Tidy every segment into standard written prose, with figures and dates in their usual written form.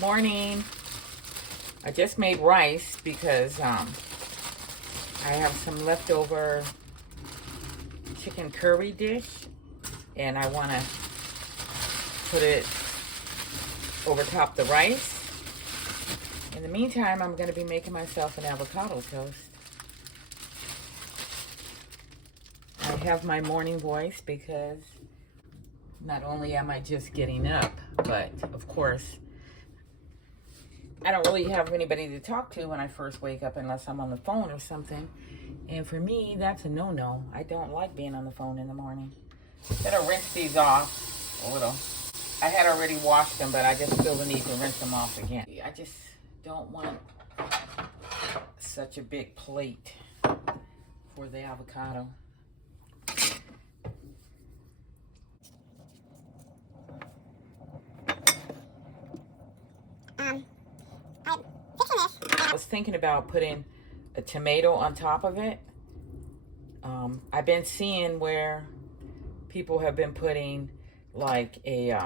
Morning. I just made rice because I have some leftover chicken curry dish and I want to put it over top the rice. In the meantime, I'm going to be making myself an avocado toast. I have my morning voice because not only am I just getting up, but of course, I don't really have anybody to talk to when I first wake up unless I'm on the phone or something. And for me, that's a no-no. I don't like being on the phone in the morning. Gotta rinse these off a little. I had already washed them, but I just feel the need to rinse them off again. I just don't want such a big plate for the avocado. I was thinking about putting a tomato on top of it. I've been seeing where people have been putting like a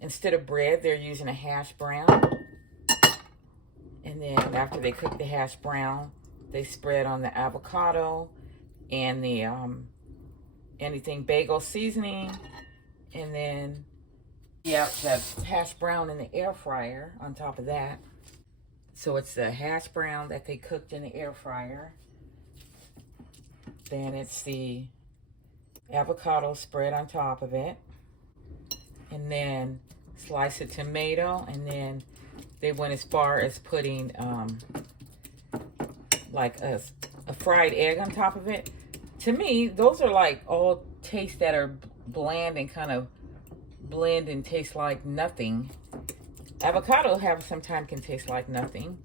instead of bread, they're using a hash brown, and then after they cook the hash brown, they spread on the avocado and the anything bagel seasoning, and then the hash brown in the air fryer on top of that. So it's the hash brown that they cooked in the air fryer. Then it's the avocado spread on top of it. And then slice of tomato. And then they went as far as putting like a fried egg on top of it. To me, those are like all tastes that are bland and kind of blend and taste like nothing. Avocado sometimes can taste like nothing,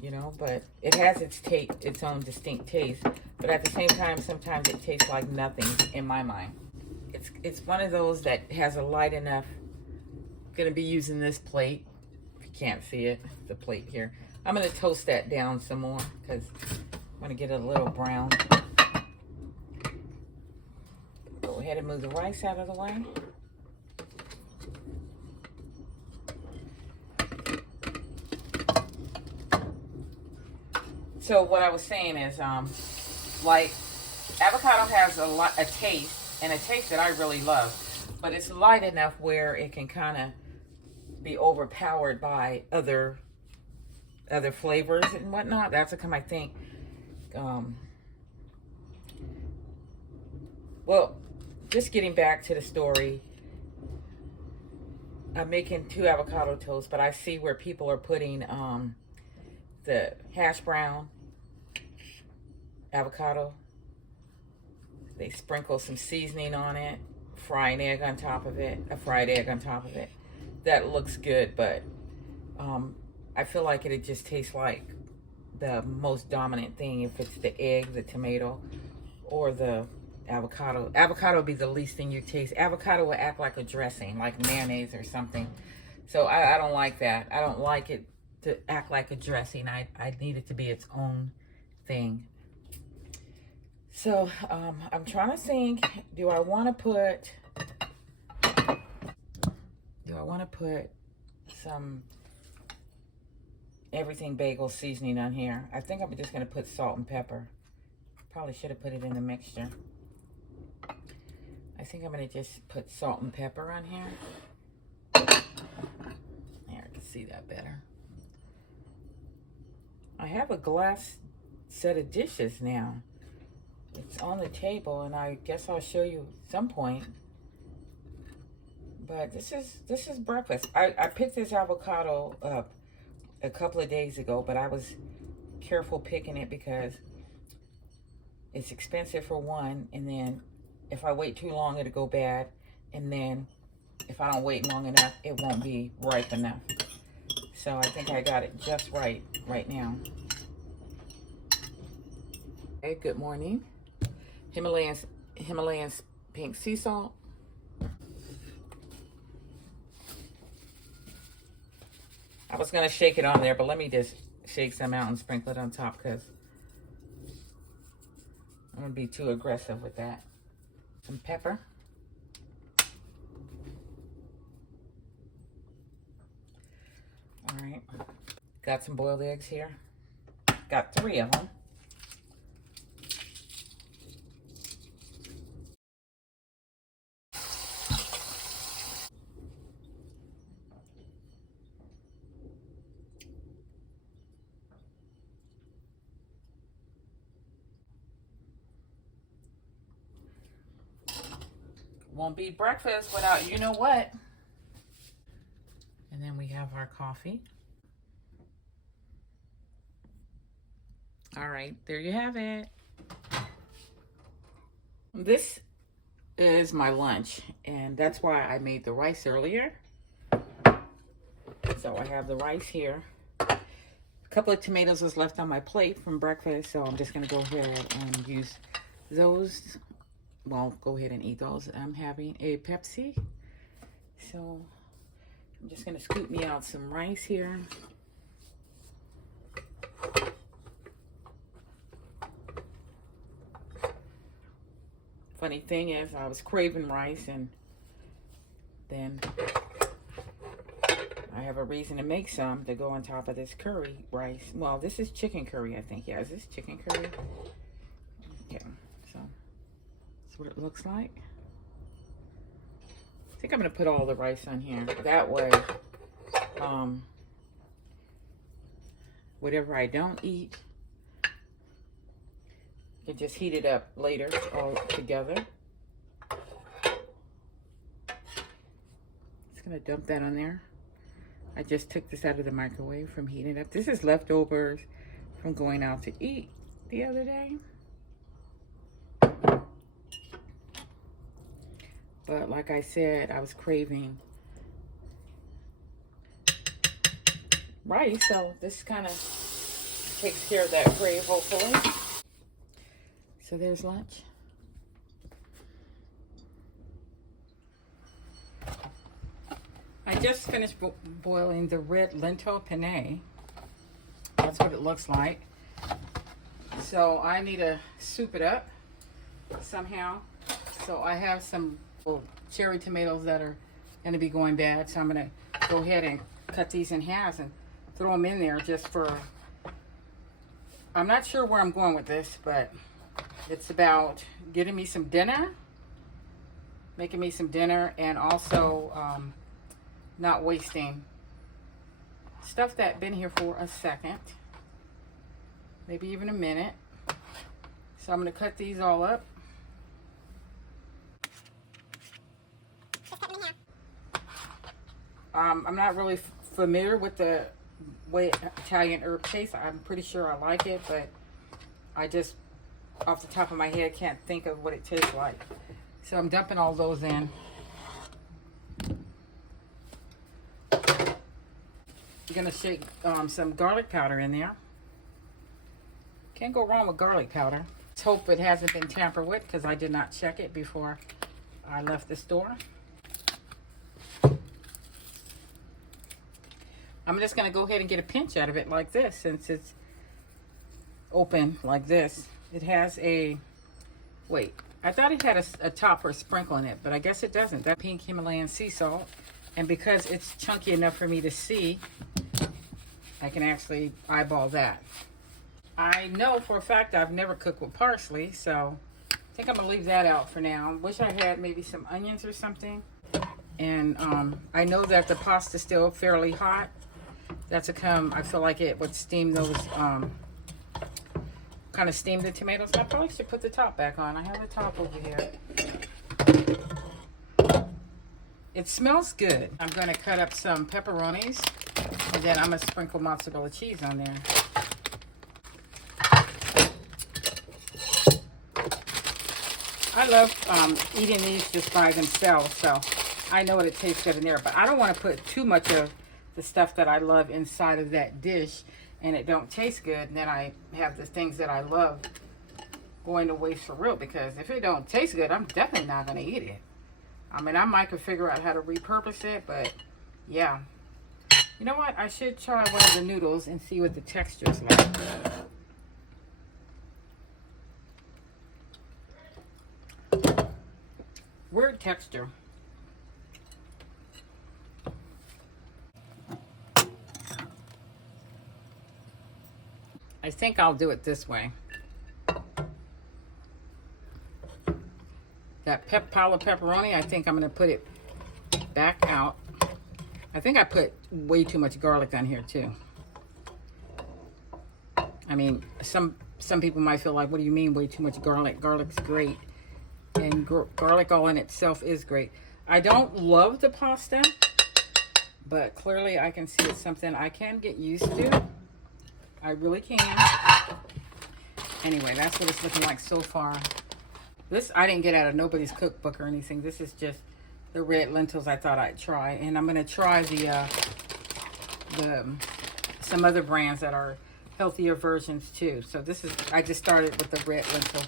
you know, but it has its own distinct taste. But at the same time, sometimes it tastes like nothing in my mind. It's one of those that has a light enough. I'm gonna be using this plate. If you can't see it, the plate here. I'm gonna toast that down some more because I want to get it a little brown. Go ahead and move the rice out of the way. So what I was saying is, like, avocado has a taste, and a taste that I really love, but it's light enough where it can kind of be overpowered by other flavors and whatnot. That's what I think. Well, just getting back to the story, I'm making 2 avocado toasts, but I see where people are putting the hash brown avocado. They sprinkle some seasoning on it, fry an egg on top of it, a fried egg on top of it. That looks good, but I feel like it'd just taste like the most dominant thing if it's the egg, the tomato, or the avocado. Avocado would be the least thing you taste. Avocado would act like a dressing, like mayonnaise or something. So I don't like that. I don't like it to act like a dressing. I need it to be its own thing. So I'm trying to think, do I want to put some everything bagel seasoning on here? I think I'm just going to put salt and pepper. Probably should have put it in the mixture. I think I'm going to just put salt and pepper on here. There, I can see that better. I have a glass set of dishes now. It's on the table, and I guess I'll show you at some point. But this is breakfast. I picked this avocado up a couple of days ago, but I was careful picking it because it's expensive for one, and then if I wait too long, it'll go bad. And then if I don't wait long enough, it won't be ripe enough. So I think I got it just right now. Okay, good morning. Himalayan pink sea salt. I was gonna shake it on there, but let me just shake some out and sprinkle it on top because I'm gonna be too aggressive with that. Some pepper. right. Got some boiled eggs here. Got 3 of them. Won't be breakfast without you know what. And then we have our coffee. All right, there you have it. This is my lunch, and that's why I made the rice earlier. So I have the rice here. A couple of tomatoes was left on my plate from breakfast, so I'm just gonna go ahead and use those. Well, go ahead and eat those. I'm having a Pepsi, so I'm just gonna scoop me out some rice here. Funny thing is, I was craving rice, and then I have a reason to make some to go on top of this curry rice. Well, this is chicken curry, I think. Yeah, is this chicken curry? Okay, so that's what it looks like. I think I'm gonna put all the rice on here. That way, whatever I don't eat, you can just heat it up later all together. Just gonna dump that on there. I just took this out of the microwave from heating it up. This is leftovers from going out to eat the other day. But like I said, I was craving rice, so this kind of takes care of that crave, hopefully. So there's lunch. I just finished boiling the red lentil penne. That's what it looks like. So I need to soup it up somehow. So I have some cherry tomatoes that are going to be going bad. So I'm going to go ahead and cut these in halves and throw them in there just for... I'm not sure where I'm going with this, but it's about getting me some dinner, making me some dinner, and also not wasting stuff that been here for a second, maybe even a minute. So I'm going to cut these all up. I'm not really familiar with the way Italian herb tastes. I'm pretty sure I like it, but I just, off the top of my head, can't think of what it tastes like. So I'm dumping all those in. You're gonna shake some garlic powder in there. Can't go wrong with garlic powder. Let's hope it hasn't been tampered with, because I did not check it before I left the store. I'm just gonna go ahead and get a pinch out of it like this, since it's open like this. It has a, wait, I thought it had a top or a sprinkle in it, but I guess it doesn't. That pink Himalayan sea salt. And because it's chunky enough for me to see, I can actually eyeball that. I know for a fact I've never cooked with parsley, so I think I'm gonna leave that out for now. Wish I had maybe some onions or something. And I know that the pasta's still fairly hot. That's a come, I feel like it would steam those, kind of steam the tomatoes. I probably should put the top back on. I have the top over here. It smells good. I'm gonna cut up some pepperonis, and then I'm gonna sprinkle mozzarella cheese on there. I love eating these just by themselves, so I know what it tastes good in there, but I don't want to put too much of the stuff that I love inside of that dish and it don't taste good, and then I have the things that I love going to waste for real, because if it don't taste good, I'm definitely not going to eat it. I mean, I might could figure out how to repurpose it, but yeah. You know what? I should try one of the noodles and see what the texture's like. Weird texture. I think I'll do it this way. That pile of pepperoni, I think I'm going to put it back out. I think I put way too much garlic on here too. I mean, some people might feel like, what do you mean way too much garlic? Garlic's great. And garlic all in itself is great. I don't love the pasta, but clearly I can see it's something I can get used to. I really can. Anyway, that's what it's looking like so far. This I didn't get out of nobody's cookbook or anything. This is just the red lentils I thought I'd try. And I'm going to try some other brands that are healthier versions too. So this is, I just started with the red lentil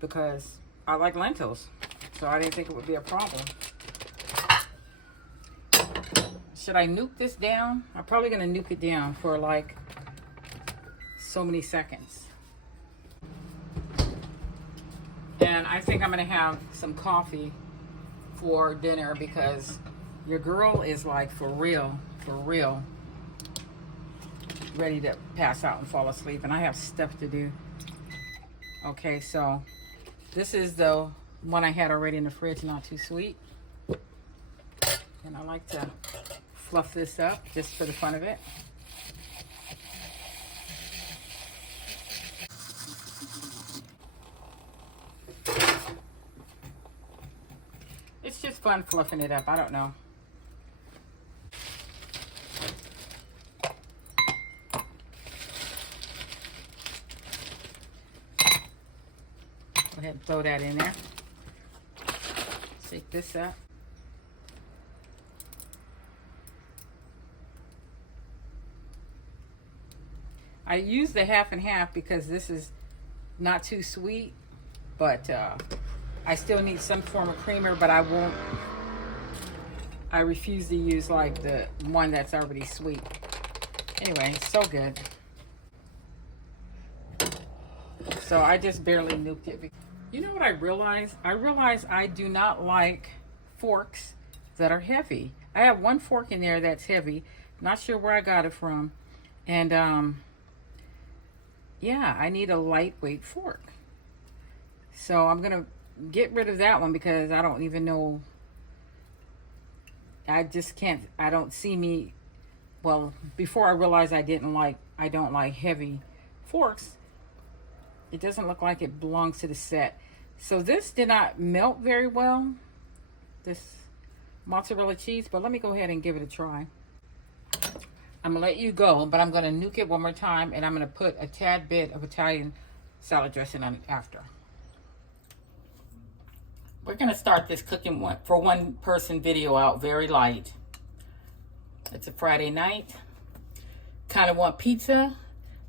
because I like lentils. So I didn't think it would be a problem. Should I nuke this down? I'm probably going to nuke it down for like so many seconds. And I think I'm going to have some coffee for dinner because your girl is like for real, ready to pass out and fall asleep. And I have stuff to do. Okay, so this is the one I had already in the fridge, not too sweet. And I like to fluff this up just for the fun of it. It's just fun fluffing it up. I don't know. Go ahead and throw that in there. Shake this up. I use the half and half because this is not too sweet, but I still need some form of creamer, but I refuse to use like the one that's already sweet. Anyway, so good. So I just barely nuked it. You know what I realized? I realized I do not like forks that are heavy. I have one fork in there that's heavy. Not sure where I got it from. And yeah, I need a lightweight fork. So I'm going to get rid of that one because I don't even know. I just can't. I don't see me. Well, before I realized I don't like heavy forks. It doesn't look like it belongs to the set. So this did not melt very well, this mozzarella cheese, but let me go ahead and give it a try. I'm gonna let you go, but I'm gonna nuke it one more time, and I'm gonna put a tad bit of Italian salad dressing on it after. We're gonna start this cooking for one person video out very light. It's a Friday night. Kind of want pizza,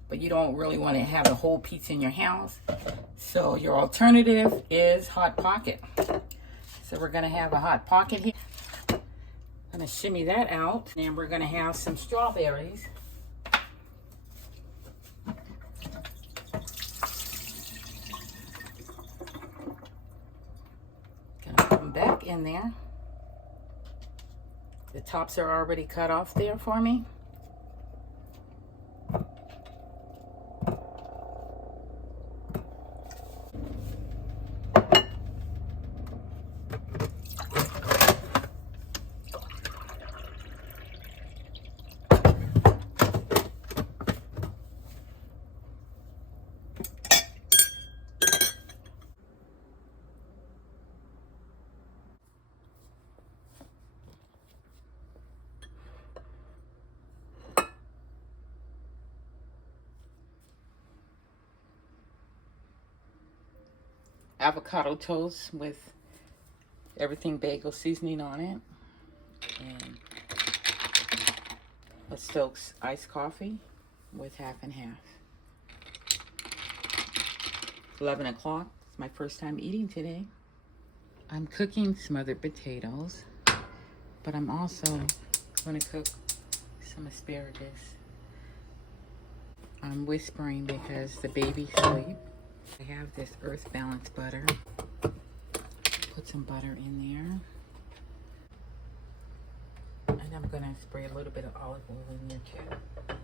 but you don't really want to have a whole pizza in your house. So your alternative is Hot Pocket. So we're gonna have a Hot Pocket here. I'm gonna shimmy that out, and we're gonna have some strawberries. Gonna put them back in there. The tops are already cut off there for me. Avocado toast with everything bagel seasoning on it, and a Stokes iced coffee with half and half. 11 o'clock. It's my first time eating today. I'm cooking smothered potatoes, but I'm also going to cook some asparagus. I'm whispering because the baby's asleep. I have this Earth Balance butter. Put some butter in there. And I'm going to spray a little bit of olive oil in there too.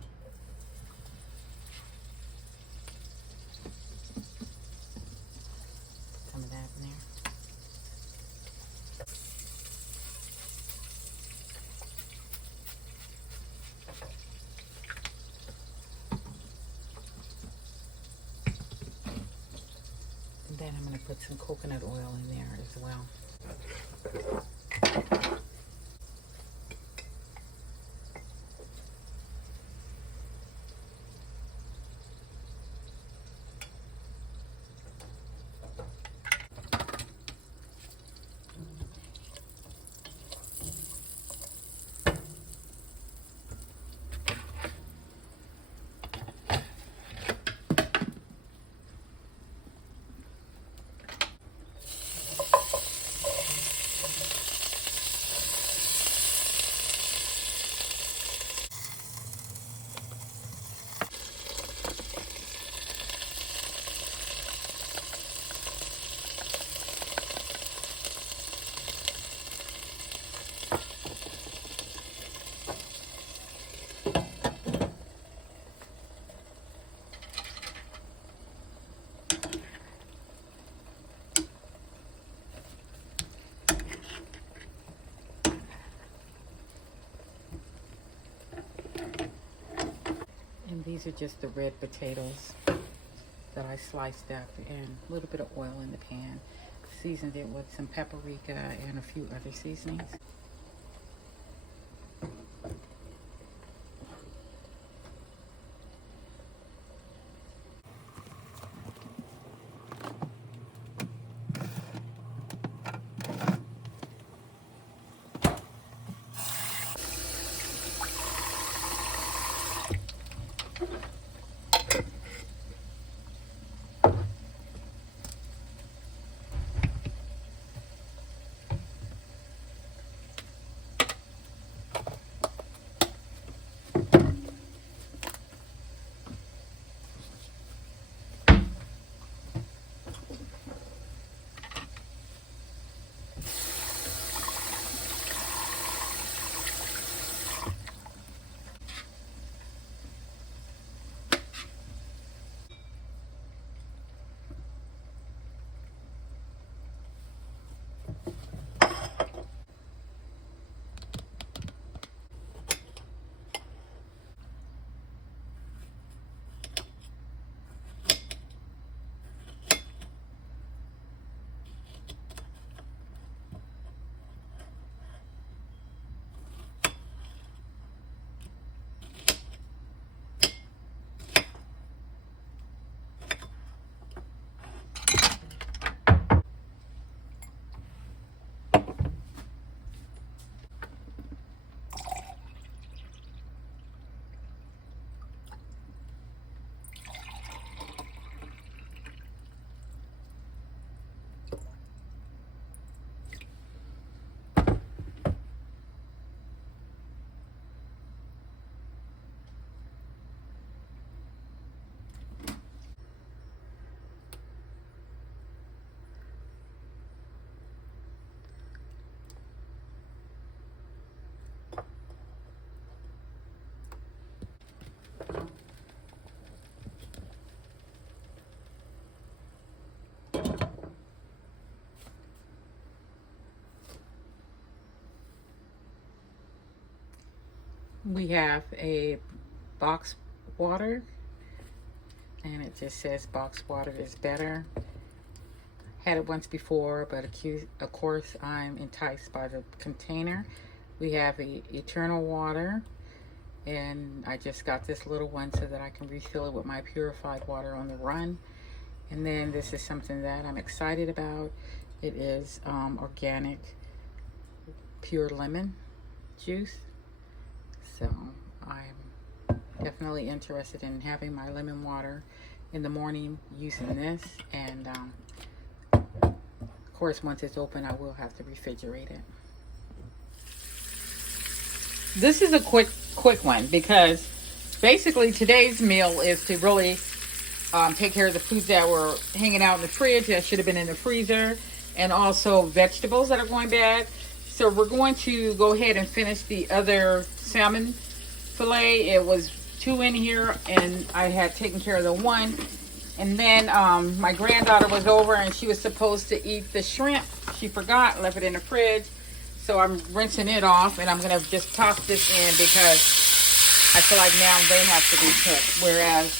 I'm going to put some coconut oil in there as well. And these are just the red potatoes that I sliced up, and a little bit of oil in the pan. Seasoned it with some paprika and a few other seasonings. We have a box water, and it just says box water is better. Had it once before, but of course I'm enticed by the container. We have a eternal water, and I just got this little one so that I can refill it with my purified water on the run. And then this is something that I'm excited about. It is organic pure lemon juice. So I'm definitely interested in having my lemon water in the morning using this. And of course, once it's open, I will have to refrigerate it. This is a quick one, because basically today's meal is to really take care of the foods that were hanging out in the fridge that should have been in the freezer, and also vegetables that are going bad. So we're going to go ahead and finish the other salmon fillet. It was 2 in here, and I had taken care of the one. And then my granddaughter was over, and she was supposed to eat the shrimp. She forgot, left it in the fridge. So I'm rinsing it off, and I'm going to just toss this in because I feel like now they have to be cooked. Whereas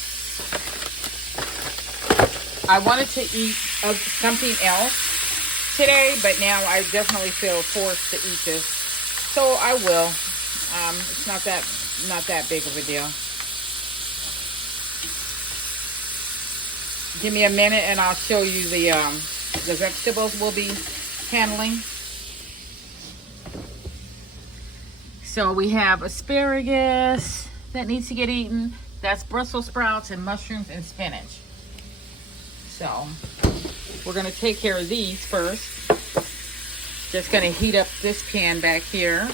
I wanted to eat something else today, but now I definitely feel forced to eat this. So I will. It's not that big of a deal. Give me a minute and I'll show you the vegetables we'll be handling. So we have asparagus that needs to get eaten. That's Brussels sprouts and mushrooms and spinach. So we're gonna take care of these first. Just gonna heat up this pan back here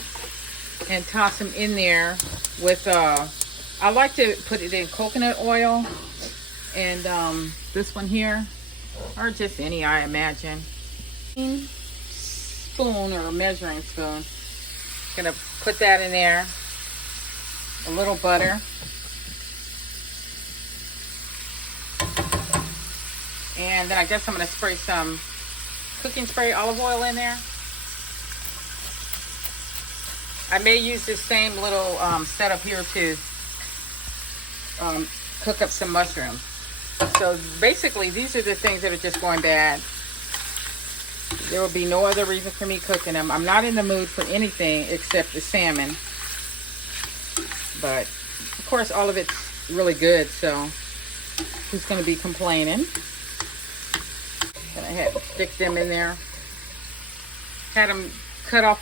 and toss them in there with, I like to put it in coconut oil and this one here, or just any, I imagine. Spoon or measuring spoon. Gonna put that in there. A little butter. And then I guess I'm gonna spray some cooking spray olive oil in there. I may use this same little setup here to cook up some mushrooms. So basically, these are the things that are just going bad. There will be no other reason for me cooking them. I'm not in the mood for anything except the salmon. But, of course, all of it's really good, so who's going to be complaining? Gonna stick them in there. Had them cut off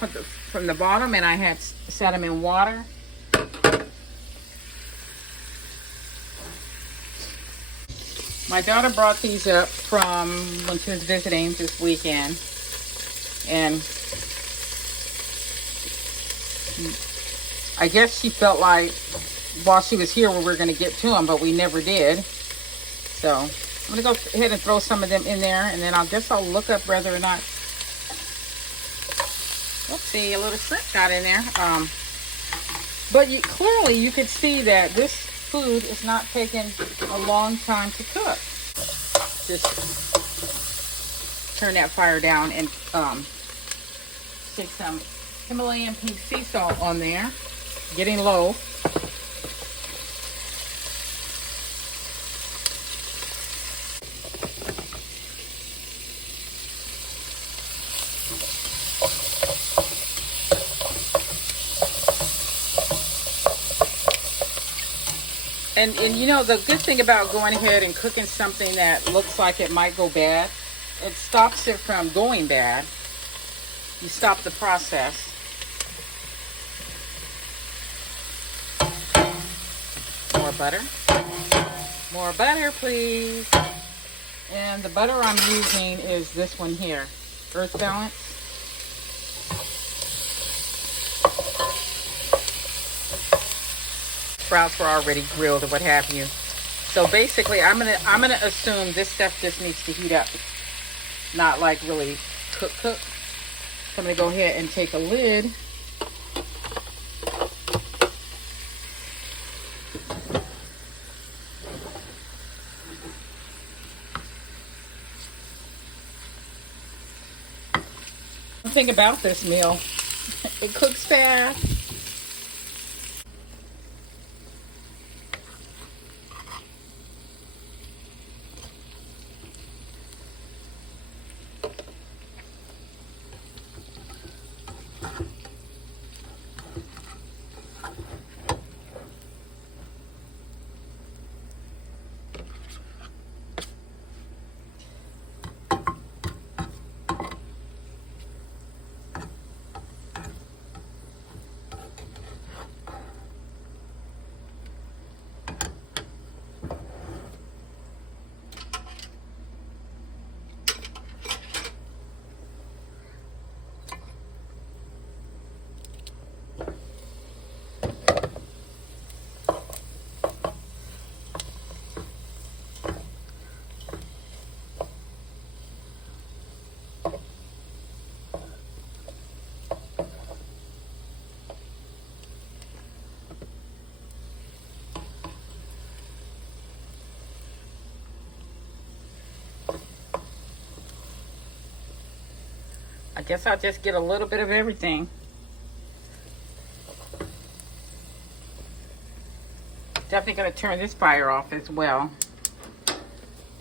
from the bottom, and I had set them in water. My daughter brought these up from when she was visiting this weekend, and I guess she felt like while she was here we were going to get to them, but we never did. So I'm going to go ahead and throw some of them in there, and then I'll look up whether or not, oopsie, a little shrimp got in there. But clearly you could see that this food is not taking a long time to cook. Just turn that fire down and stick some Himalayan pink sea salt on there. Getting low. And you know, the good thing about going ahead and cooking something that looks like it might go bad, it stops it from going bad. You stop the process. More butter. More butter, please. And the butter I'm using is this one here, Earth Balance. Sprouts were already grilled or what have you. So basically, I'm gonna assume this stuff just needs to heat up, not like really cook. So I'm gonna go ahead and take a lid. One thing about this meal, it cooks fast. I guess I'll just get a little bit of everything. Definitely going to turn this fire off as well.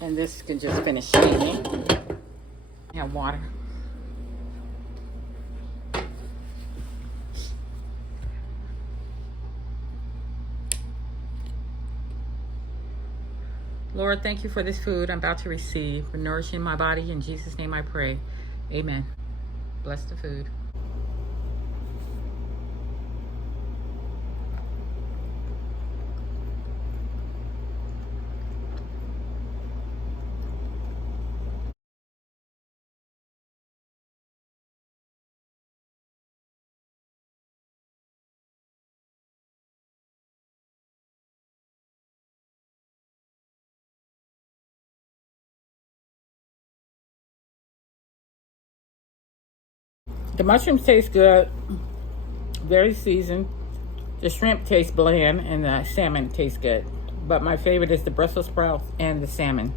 And this can just finish steaming. Have water. Lord, thank you for this food I'm about to receive, for nourishing my body. In Jesus' name I pray. Amen. Bless the food. The mushrooms taste good, very seasoned. The shrimp tastes bland and the salmon tastes good. But my favorite is the Brussels sprouts and the salmon.